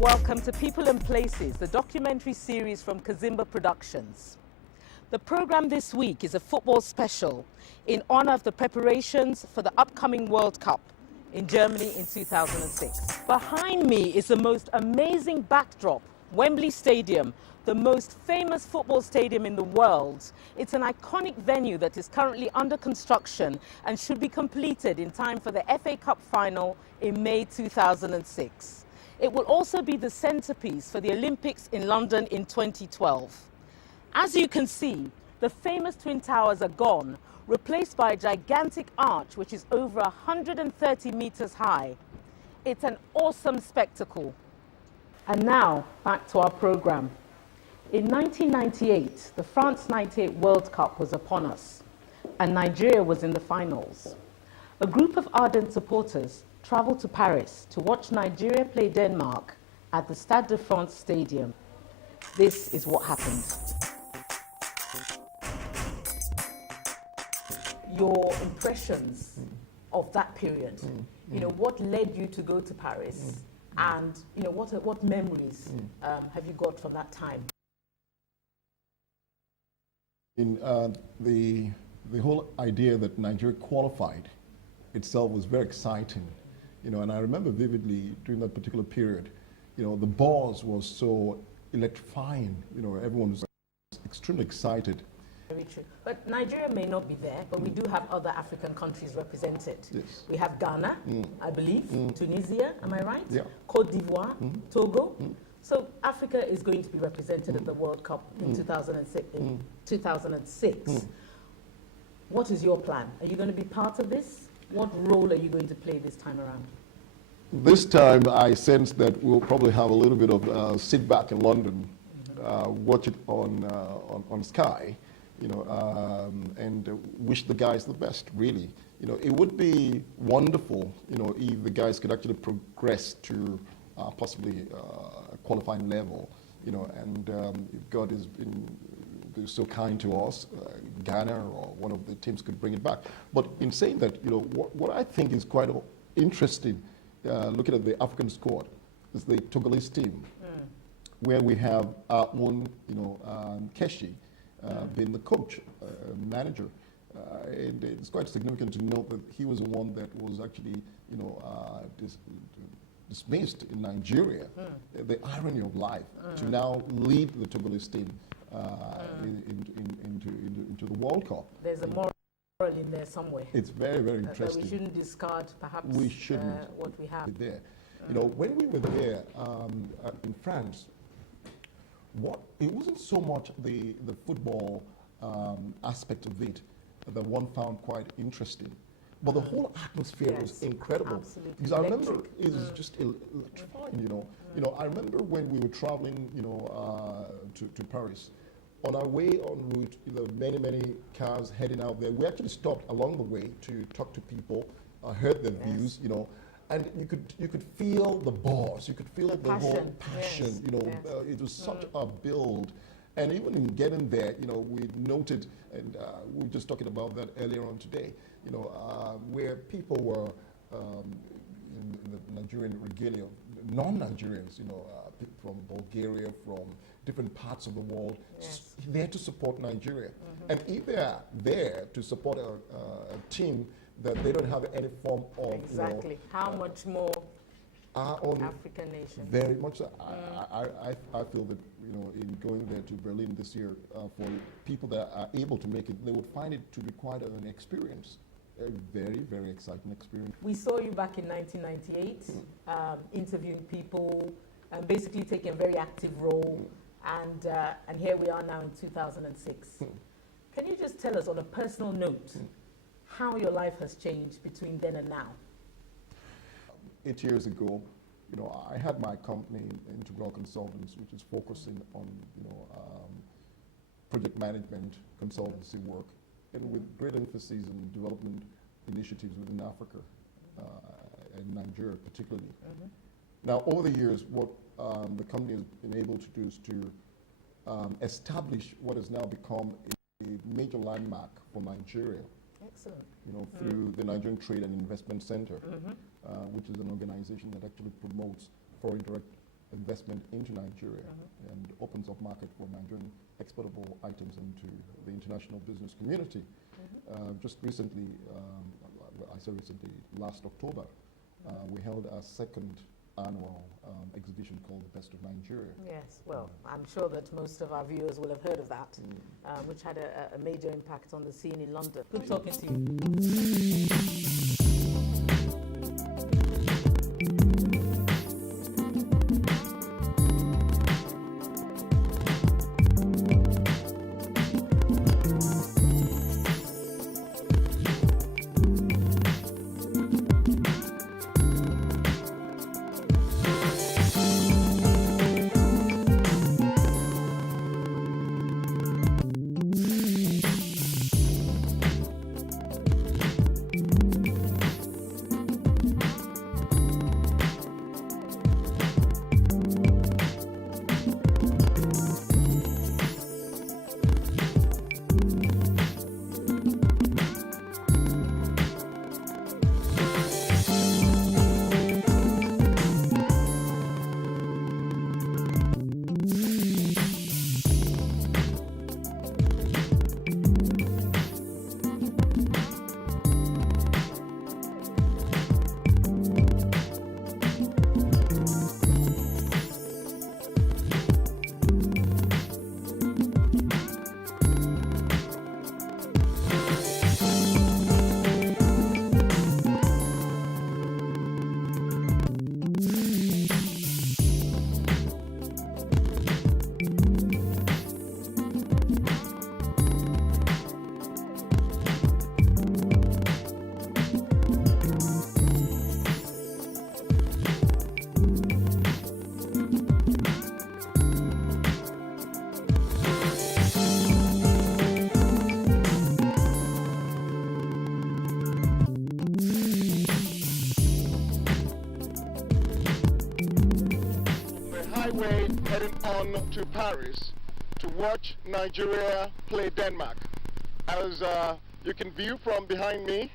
Welcome to People and Places, the documentary series from Kazimba Productions. The program this week is a football special in honor of the preparations for the upcoming World Cup in Germany in 2006. Behind me is the most amazing backdrop, Wembley Stadium, the most famous football stadium in the world. It's an iconic venue that is currently under construction and should be completed in time for the FA Cup final in May 2006. It will also be the centerpiece for the Olympics in London in 2012. As you can see, the famous Twin Towers are gone, replaced by a gigantic arch which is over 130 meters high. It's an awesome spectacle. And now, back to our program. In 1998, the France 98 World Cup was upon us, and Nigeria was in the finals. A group of ardent supporters traveled to Paris to watch Nigeria play Denmark at the Stade de France Stadium. This is what happened. Your impressions of that period, you know, what led you to go to Paris, and you know, what memories have you got from that time? In the whole idea that Nigeria qualified itself was very exciting. You know, and I remember vividly during that particular period, you know, the buzz was so electrifying. You know, everyone was extremely excited. Very true. But Nigeria may not be there, but we do have other African countries represented. Yes. We have Ghana, I believe, Tunisia, am I right? Yeah. Cote d'Ivoire, Togo. So Africa is going to be represented at the World Cup in 2006. What is your plan? Are you going to be part of this? What role are you going to play this time around? This time I sense that we'll probably have a little bit of sit back in London, watch it on Sky, you know, and wish the guys the best, really. You know, it would be wonderful, you know, if the guys could actually progress to possibly a qualifying level, you know, and if God has been so kind to us, Ghana or one of the teams could bring it back. But in saying that, you know, what I think is quite interesting, looking at the African squad, is the Togolese team, where we have our own, you know, Keshi being the coach, manager. And it's quite significant to note that he was the one that was actually, you know, dismissed in Nigeria. The irony of life, to now lead the Togolese team into the World Cup. There's a moral in there somewhere. It's very, very interesting. We shouldn't discard perhaps what we have. There. You know, when we were there in France, it wasn't so much the football aspect of it that one found quite interesting. But the whole atmosphere was incredible. Absolutely. Because I remember it was just electrifying, you know. You know, I remember when we were traveling, you know, to Paris. On our way en route, you know, many cars heading out there. We actually stopped along the way to talk to people, heard their views, you know, and you could feel the buzz, you could feel the whole passion, you know. It was such a build. And even in getting there, you know, we noted, and we were just talking about that earlier on today, you know, where people were in the Nigerian regalia, non-Nigerians, you know, people from Bulgaria, from different parts of the world, there to support Nigeria. And if they are there to support a team that they don't have any form of, exactly, you know, how much more our own African nation. Very much so. I feel that, you know, in going there to Berlin this year, for people that are able to make it, they would find it to be quite an experience. A very, very exciting experience. We saw you back in 1998, interviewing people and basically taking a very active role, and here we are now in 2006. Can you just tell us on a personal note, how your life has changed between then and now. 8 years ago, I had my company, Integral Consultants, which is focusing on, project management consultancy work, and with great emphasis on development initiatives within Africa and Nigeria particularly. Now, over the years, what the company has been able to do is to establish what has now become a major landmark for Nigeria. Excellent. Through the Nigerian Trade and Investment Center, which is an organization that actually promotes foreign direct investment into Nigeria and opens up market for Nigerian exportable items into the international business community. Just recently, last October, we held our second annual exhibition called The Best of Nigeria. Yes, well, I'm sure that most of our viewers will have heard of that, which had a major impact on the scene in London. Good talking to you. Heading on to Paris to watch Nigeria play Denmark. As you can view from behind me,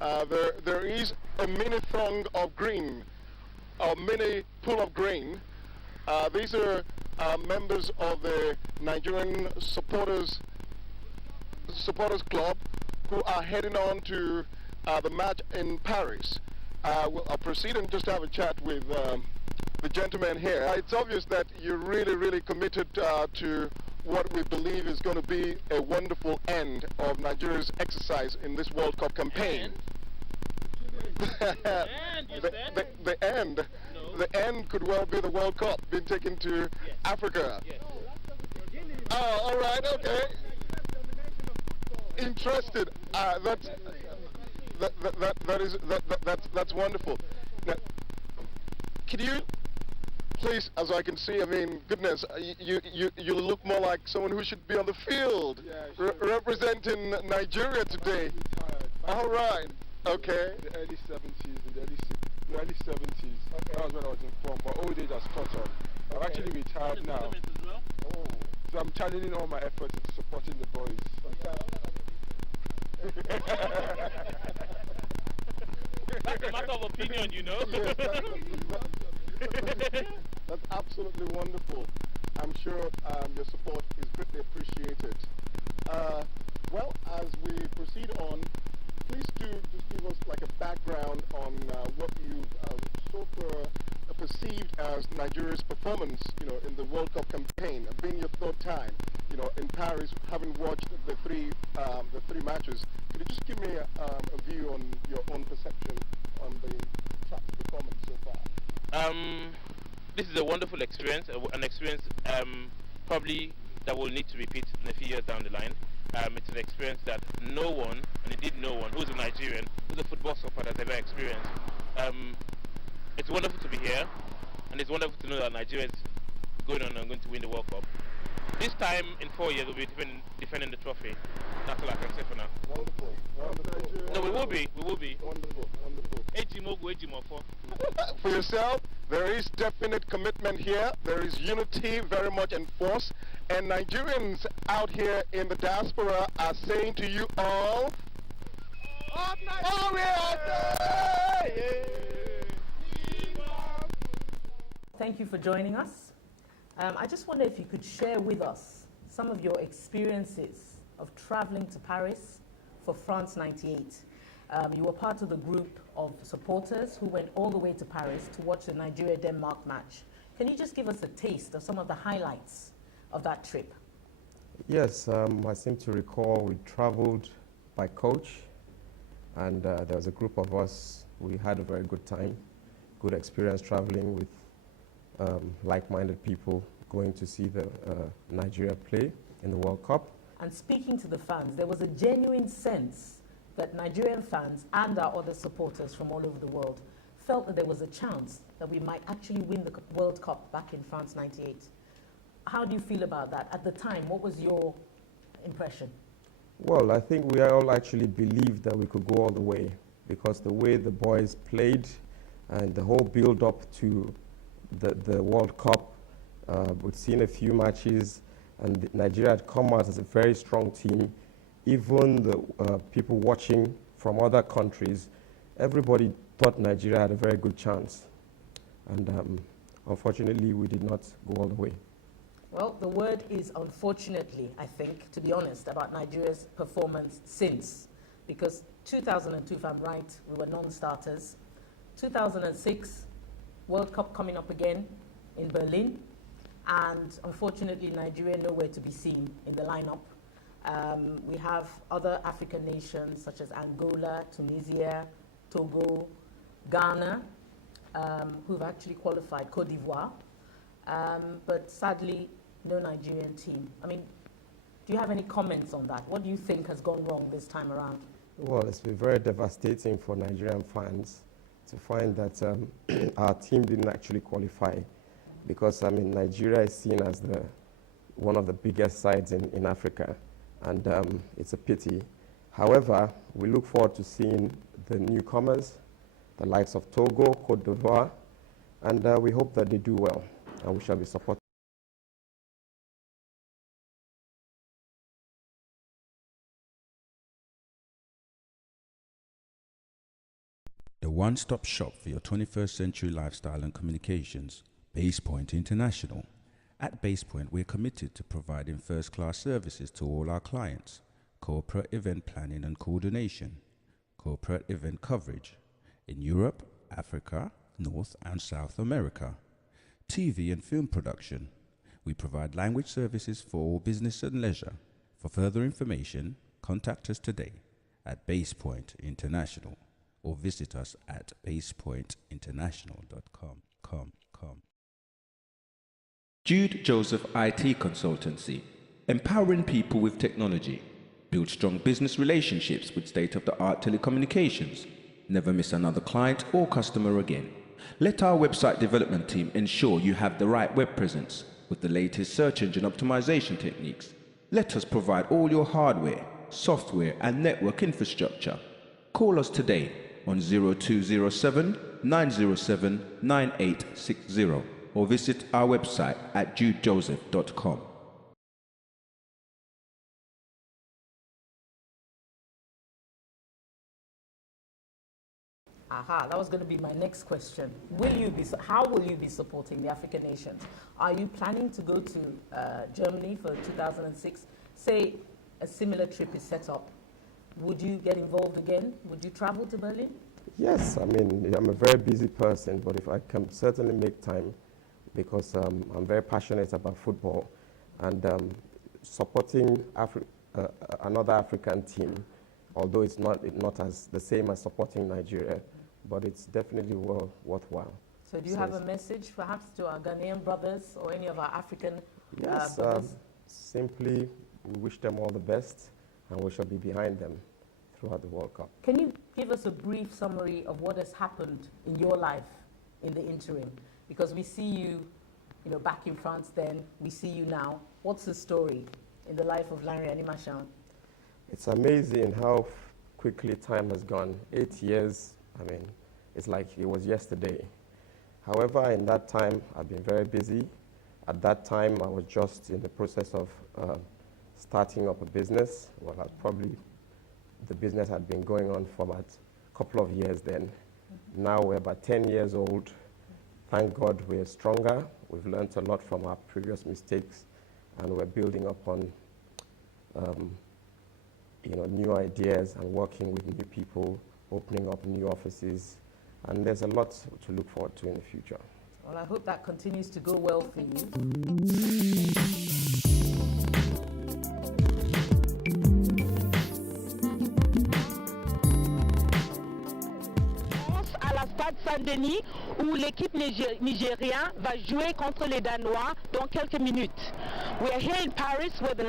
there is a mini throng of green, a mini pool of grain. These are members of the Nigerian supporters club who are heading on to the match in Paris. I'll proceed and just have a chat with the gentleman here. It's obvious that you're really committed to what we believe is going to be a wonderful end of Nigeria's exercise in this World Cup campaign. The end? No. The end could well be the World Cup being taken to Africa. Yes. Oh, all right, okay. Interested. That's wonderful. Now, can you please, as I can see, I mean, goodness, you look more like someone who should be on the field, representing Nigeria today. All right, okay. The early 70s, in the early 70s, that was when I was informed. My old age has caught up. I'm actually retired now. Oh. So I'm channeling all my efforts into supporting the boys. That's a matter of opinion, you know. That's absolutely wonderful. I'm sure your support is greatly appreciated. Well, as we proceed on, please do just give us like a background on what you've so far perceived as Nigeria's performance, in the World Cup campaign. Being your third time, in Paris, having watched the three matches. Could you just give me a view on your own perception on the club's performance so far? This is a wonderful experience, an experience probably that will need to repeat in a few years down the line. It's an experience that no one, and indeed no one, who's a Nigerian, who's a football supporter has ever experienced. It's wonderful to be here, and it's wonderful to know that Nigeria is going on and going to win the World Cup. This time, in 4 years, we'll be defending the trophy. That's all I can say for now. Wonderful. Wonderful. No, we will be. Wonderful. Wonderful. For yourself, there is definite commitment here. There is unity very much enforced. And Nigerians out here in the diaspora are saying to you all, Thank you for joining us. I just wonder if you could share with us some of your experiences of traveling to Paris for France 98. You were part of the group of supporters who went all the way to Paris to watch the Nigeria-Denmark match. Can you just give us a taste of some of the highlights of that trip? Yes, I seem to recall we traveled by coach, and there was a group of us. We had a very good time, good experience traveling with like-minded people going to see the Nigeria play in the World Cup. And speaking to the fans, there was a genuine sense that Nigerian fans and our other supporters from all over the world felt that there was a chance that we might actually win the World Cup back in France 98. How do you feel about that? At the time, what was your impression? Well, I think we all actually believed that we could go all the way, because the way the boys played and the whole build-up to the World Cup, we'd seen a few matches, and Nigeria had come out as a very strong team. Even the people watching from other countries, everybody thought Nigeria had a very good chance. And unfortunately, we did not go all the way. Well, the word is unfortunately, I think, to be honest, about Nigeria's performance since. Because 2002, if I'm right, we were non-starters. 2006, World Cup coming up again in Berlin. And unfortunately, Nigeria nowhere to be seen in the lineup. We have other African nations such as Angola, Tunisia, Togo, Ghana, who've actually qualified, Cote d'Ivoire. But sadly, no Nigerian team. I mean, do you have any comments on that? What do you think has gone wrong this time around? Well, it's been very devastating for Nigerian fans to find that our team didn't actually qualify, because, I mean, Nigeria is seen as one of the biggest sides in Africa, and it's a pity. However, we look forward to seeing the newcomers, the likes of Togo, Cote d'Ivoire, and we hope that they do well, and we shall be supporting. The one-stop shop for your 21st century lifestyle and communications, BasePoint International. At BasePoint, we're committed to providing first-class services to all our clients: corporate event planning and coordination, corporate event coverage in Europe, Africa, North and South America, TV and film production. We provide language services for all business and leisure. For further information, contact us today at BasePoint International or visit us at basepointinternational.com. Jude Joseph IT Consultancy, empowering people with technology. Build strong business relationships with state-of-the-art telecommunications. Never miss another client or customer again. Let our website development team ensure you have the right web presence with the latest search engine optimization techniques. Let us provide all your hardware, software and network infrastructure. Call us today on 0207 907 9860 or visit our website at judejoseph.com. Aha, that was going to be my next question. How will you be supporting the African nations? Are you planning to go to Germany for 2006? Say a similar trip is set up. Would you get involved again? Would you travel to Berlin? Yes, I mean, I'm a very busy person, but if I can certainly make time, because I'm very passionate about football, and supporting another African team, although it's not as the same as supporting Nigeria, but it's definitely worthwhile. So do you have a message perhaps to our Ghanaian brothers or any of our African Yes, brothers? simply we wish them all the best, and we shall be behind them throughout the World Cup. Can you give us a brief summary of what has happened in your life in the interim? Because we see you, back in France then, we see you now. What's the story in the life of Lanre Animashaun? It's amazing how quickly time has gone. 8 years, it's like it was yesterday. However, in that time, I've been very busy. At that time, I was just in the process of starting up a business. Well, the business had been going on for about a couple of years then. Now we're about 10 years old. Thank God we're stronger. We've learned a lot from our previous mistakes, and we're building upon new ideas and working with new people, opening up new offices, and there's a lot to look forward to in the future. Well, I hope that continues to go well for you. À la Stade Saint-Denis, où l'équipe nigérienne va jouer contre les Danois dans quelques minutes. We are here in Paris where the